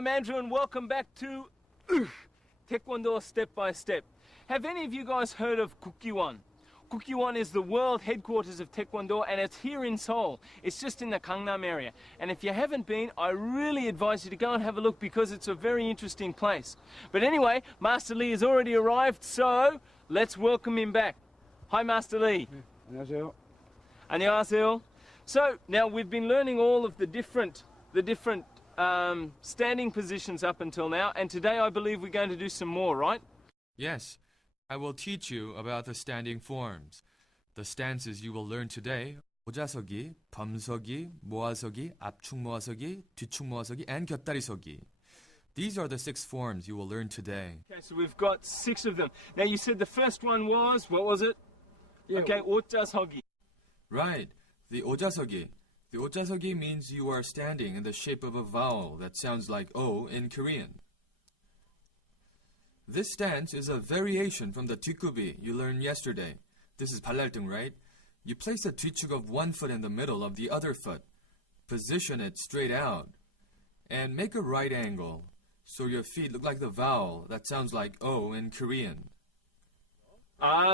I'm Andrew and welcome back to Taekwondo Step by Step. Have any of you guys heard of Gukgiwon? Gukgiwon is the world headquarters of Taekwondo and it's here in Seoul. It's just in the Gangnam area. And if you haven't been, I really advise you to go and have a look because it's a very interesting place. But anyway, Master Lee has already arrived, so let's welcome him back. Hi, Master Lee. 안녕하세요. 안녕하세요. So now we've been learning all of the different standing positions up until now, and today I believe we're going to do some more, right? Yes, I will teach you about the standing forms. The stances you will learn today: 오자서기, 범서기, 모아서기, 압축 모아서기, 뒤축 모아서기, and 곁다리 서기. These are the 6 forms you will learn today. Okay, so we've got 6 of them. Now you said the first one was, what was it? Yeah. Okay, 오자서기. Right, the 오자서기. The 오자서기 means you are standing in the shape of a vowel that sounds like O in Korean. This stance is a variation from the 뒷굽이 you learned yesterday. This is 발랄등, right? You place the 뒤축 of one foot in the middle of the other foot, position it straight out, and make a right angle so your feet look like the vowel that sounds like O in Korean.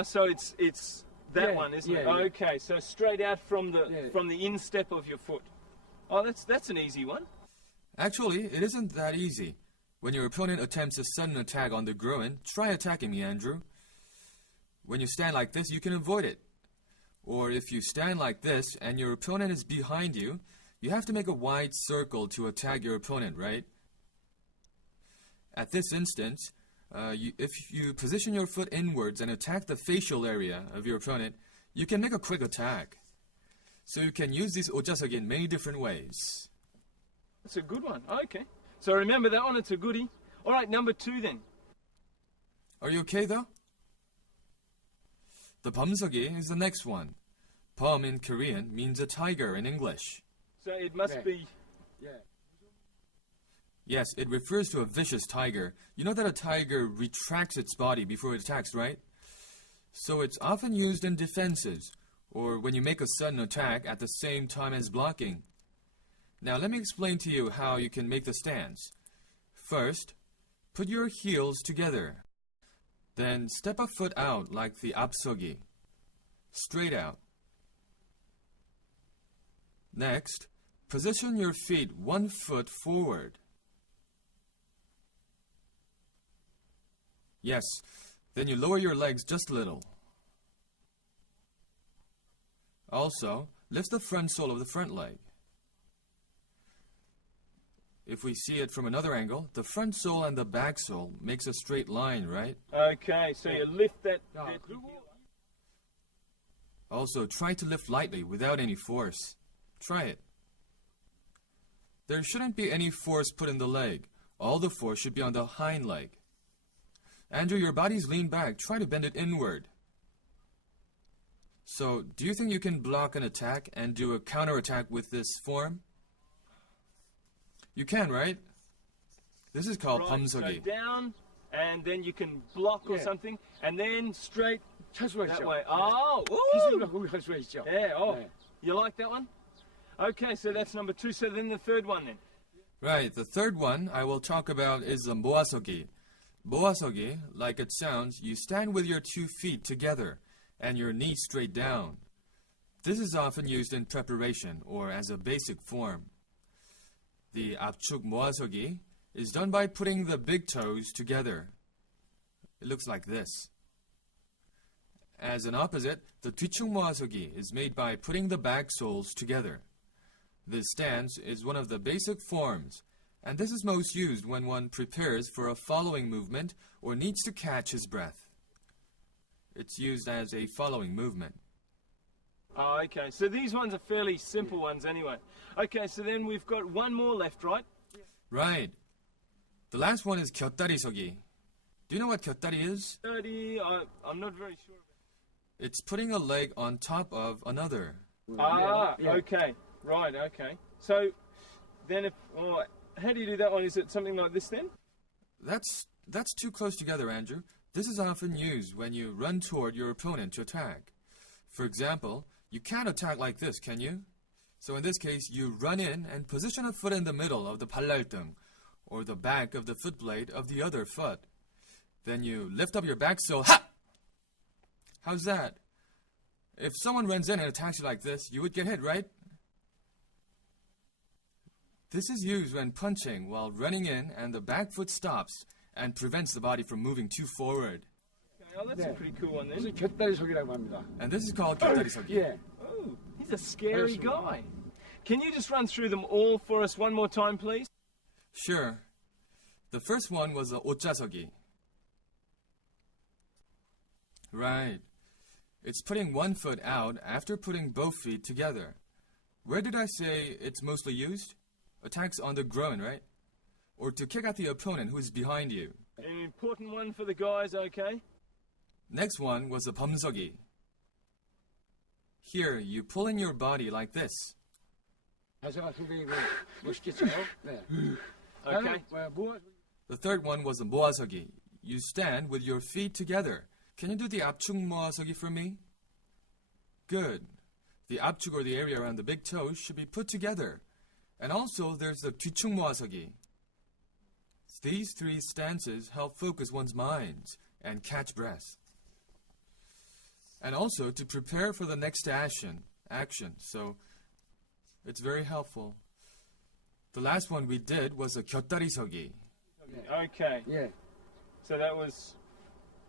So it's that one, isn't it? Yeah. Okay, so straight out from the instep of your foot. Oh, that's an easy one. Actually, it isn't that easy. When your opponent attempts a sudden attack on the groin, try attacking me, Andrew. When you stand like this, you can avoid it. Or if you stand like this and your opponent is behind you, you have to make a wide circle to attack your opponent, right? At this instance, if you position your foot inwards and attack the facial area of your opponent, you can make a quick attack. So you can use this 오자서기 in many different ways. That's a good one. Okay. So remember that one, it's a goodie. All right, number 2 then. Are you okay though? The 범서기 is the next one. 범 in Korean means a tiger in English. So it must be... Yeah. Yes, it refers to a vicious tiger. You know that a tiger retracts its body before it attacks, right? So it's often used in defenses, or when you make a sudden attack at the same time as blocking. Now let me explain to you how you can make the stance. First, put your heels together. Then step a foot out like the 앞서기. Straight out. Next, position your feet 1 foot forward. Yes, then you lower your legs just a little. Also, lift the front sole of the front leg. If we see it from another angle, the front sole and the back sole makes a straight line, right? Okay, so you lift that... Also, try to lift lightly without any force. Try it. There shouldn't be any force put in the leg. All the force should be on the hind leg. Andrew, your body's leaned back. Try to bend it inward. So, do you think you can block an attack and do a counterattack with this form? You can, right? This is called Right, 범서기. so down, and then you can block or something, and then straight 찰 수가 that 있죠. way. Oh, 기술로 ooh. 거기 갈 수가 있죠. Yeah, oh. 네. You like that one? Okay, so that's number 2. So then the third one then. Right, the third one I will talk about is the 모아서기. 모아서기, like it sounds, you stand with your 2 feet together and your knees straight down. This is often used in preparation or as a basic form. The 압축 모아서기 is done by putting the big toes together. It looks like this. As an opposite, the 뒤축 모아서기 is made by putting the back soles together. This stance is one of the basic forms, and this is most used when one prepares for a following movement or needs to catch his breath. It's used as a following movement. Oh, okay, so these ones are fairly simple ones anyway. Okay, so then we've got one more left, right? Right. The last one is 곁다리 서기. Do you know what 곁다리 is? 30, I'm not very sure. It's putting a leg on top of another. Ah, Yeah. okay, right, okay. So then how do you do that one? Is it something like this then? That's too close together, Andrew. This is often used when you run toward your opponent to attack. For example, you can't attack like this, can you? So in this case, you run in and position a foot in the middle of the 발랄등, or the back of the foot blade of the other foot. Then you lift up your back so ha! How's that? If someone runs in and attacks you like this, you would get hit, right? This is used when punching while running in and the back foot stops and prevents the body from moving too forward. Okay, oh, that's a pretty cool one then. 이것을 곁다리석이라고 합니다. And this is called 곁다리서기. 예. Oh, he's a scary guy. Can you just run through them all for us one more time, please? Sure. The first one was a 옷자서기. Right. It's putting one foot out after putting both feet together. Where did I say it's mostly used? Attacks on the groin, right? Or to kick out the opponent who is behind you. An important one for the guys, okay? Next one was a 범서기. Here, you pull in your body like this. 자세가 상당히 멋있겠죠? 네. Okay. The third one was a 모아서기. You stand with your feet together. Can you do the 압축 모아서기 for me? Good. The 압축, or the area around the big toes, should be put together. And also, there's the 뒤축 모아서기. These three stances help focus one's mind and catch breath. And also to prepare for the next action. So, it's very helpful. The last one we did was a 곁다리서기. Okay. 예. So that was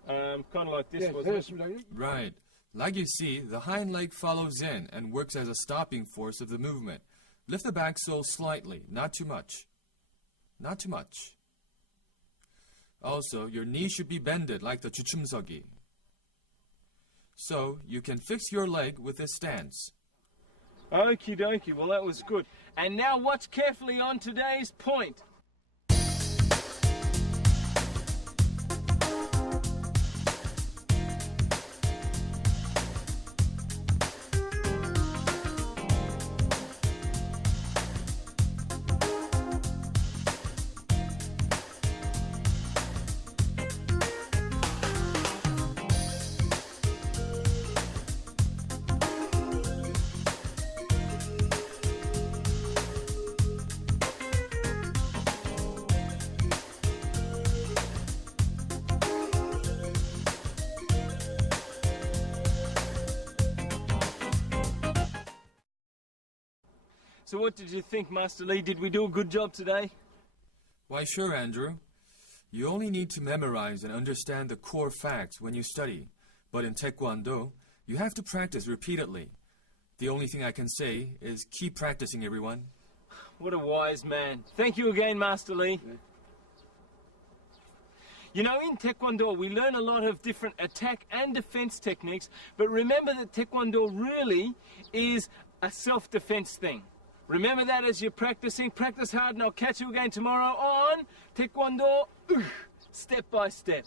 kind of like this, 예, wasn't it? 되었습니다. Right. Like you see, the hind leg follows in and works as a stopping force of the movement. Lift the back sole slightly, not too much. Not too much. Also, your knee should be bended like the 주춤서기. So, you can fix your leg with this stance. Okie dokie, well that was good. And now watch carefully on today's point. So what did you think, Master Lee? Did we do a good job today? Why, sure, Andrew. You only need to memorize and understand the core facts when you study. But in Taekwondo, you have to practice repeatedly. The only thing I can say is keep practicing, everyone. What a wise man. Thank you again, Master Lee. You know, in Taekwondo, we learn a lot of different attack and defense techniques, but remember that Taekwondo really is a self-defense thing. Remember that as you're practicing. Practice hard, and I'll catch you again tomorrow on Taekwondo Step by Step.